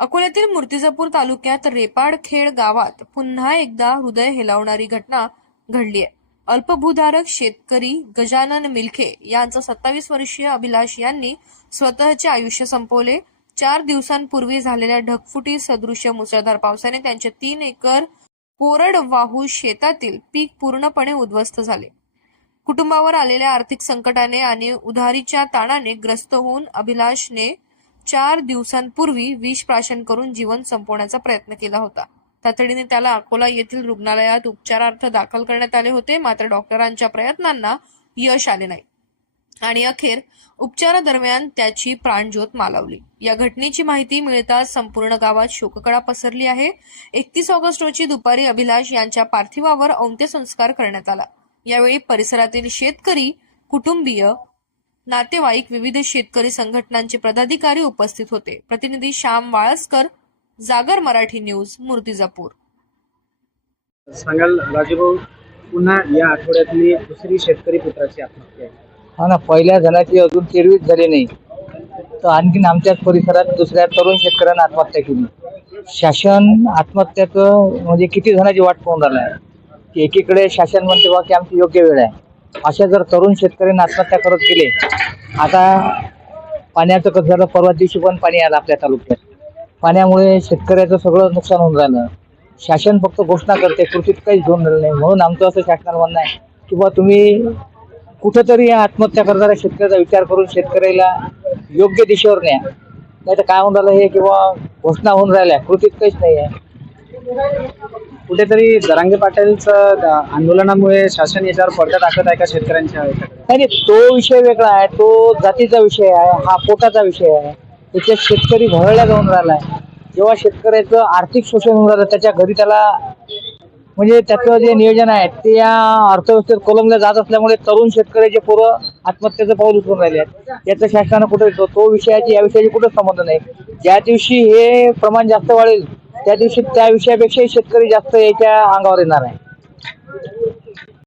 अकोल्यातील मूर्तिजापूर तालुक्यात रेपाडखेड गावात पुन्हा एकदा हृदय हेलावणारी घटना घडली आहे अल्पभूधारक शेतकरी गजानन मिल्खे यांचा सत्तावीस वर्षीय अभिलाष यांनी स्वतःचे आयुष्य संपवले. चार दिवसांपूर्वी झालेल्या ढगफुटी सदृश्य मुसळधार पावसाने त्यांचे तीन एकर कोरडवाहू शेतातील पीक पूर्णपणे उद्ध्वस्त झाले. कुटुंबावर आलेल्या आर्थिक संकटाने आणि उधारीच्या ताणाने ग्रस्त होऊन अभिलाषने चार दिवसांपूर्वी विष प्राशन करून जीवन संपवण्याचा प्रयत्न केला होता. तातडीने त्याला अकोला येथील रुग्णालयात उपचारार्थ दाखल करण्यात आले होते मात्र डॉक्टरांच्या प्रयत्नांना यश आले नाही. आणि अखेर उपचारादरम्यान त्याची प्राणज्योत मालवली. या घटनेची माहिती मिळताच संपूर्ण गावात शोककळा पसरली आहे. एकतीस ऑगस्ट रोजी दुपारी अभिलाष यांच्या पार्थिवावर अंत्यसंस्कार करण्यात आला. यावेळी परिसरातील शेतकरी कुटुंबीय नातेवाईक विविध शेतकरी संघटनांचे पदाधिकारी उपस्थित होते. प्रतिनिधी श्याम वाळसकर जागर मराठी न्यूज मूर्तिजापूर. सांगाल राजूभाऊ पुन्हा या आठवड्यातली दुसरी शेतकरी पुत्राची आत्महत्या. हा ना पहिल्या जणाची अजून तेरवीच झाली नाही. तर आणखीन आमच्याच परिसरात दुसऱ्या तरुण शेतकऱ्यांना आत्महत्या केली. शासन आत्महत्याचं म्हणजे किती जणांची वाट पाहून राहिलं? आहे की एकीकडे शासन म्हणते बा की आमची योग्य वेळ आहे. अशा जर तरुण शेतकऱ्यांनी आत्महत्या करत गेले आता पाण्याचं कसं झालं परवा दिवशी पण पाणी आलं आपल्या तालुक्यात. पाण्यामुळे शेतकऱ्याचं सगळं नुकसान होऊन राहिलं. शासन फक्त घोषणा करते कृतीत काहीच घेऊन राहिलं नाही. म्हणून आमचं असं शासनाला म्हणणं आहे की बा तुम्ही कुठंतरी या आत्महत्या करणाऱ्या शेतकऱ्याचा विचार करून शेतकऱ्याला योग्य दिशेवर न्या. नाही तर काय होऊन राहिलं हे किंवा घोषणा होऊन राहिल्या. कृतीत काहीच नाही आहे कुठेतरी दरांगे पाटीलचं आंदोलनामुळे शासन याच्यावर पडदा टाकत आहे का शेतकऱ्यांच्या नाही तो विषय वेगळा आहे तो जातीचा विषय आहे हा पोटाचा विषय आहे. त्याच्यात शेतकरी भरळला जाऊन राहिला आहे जेव्हा शेतकऱ्याचं आर्थिक शोषण होऊन राहिलं त्याच्या घरी त्याला म्हणजे त्याचं जे नियोजन आहे ते या अर्थव्यवस्थेत कोलमल्या जात असल्यामुळे तरुण शेतकऱ्याचे पोरं आत्महत्येचं पाऊल उचलून राहिले आहेत. याचं शासनानं कुठे तो, तो विषयाची या विषयाची कुठंच संबंध नाही. ज्या दिवशी हे प्रमाण जास्त वाढेल त्या दिवशी त्या विषयापेक्षाही शेतकरी जास्त याच्या अंगावर येणार आहे.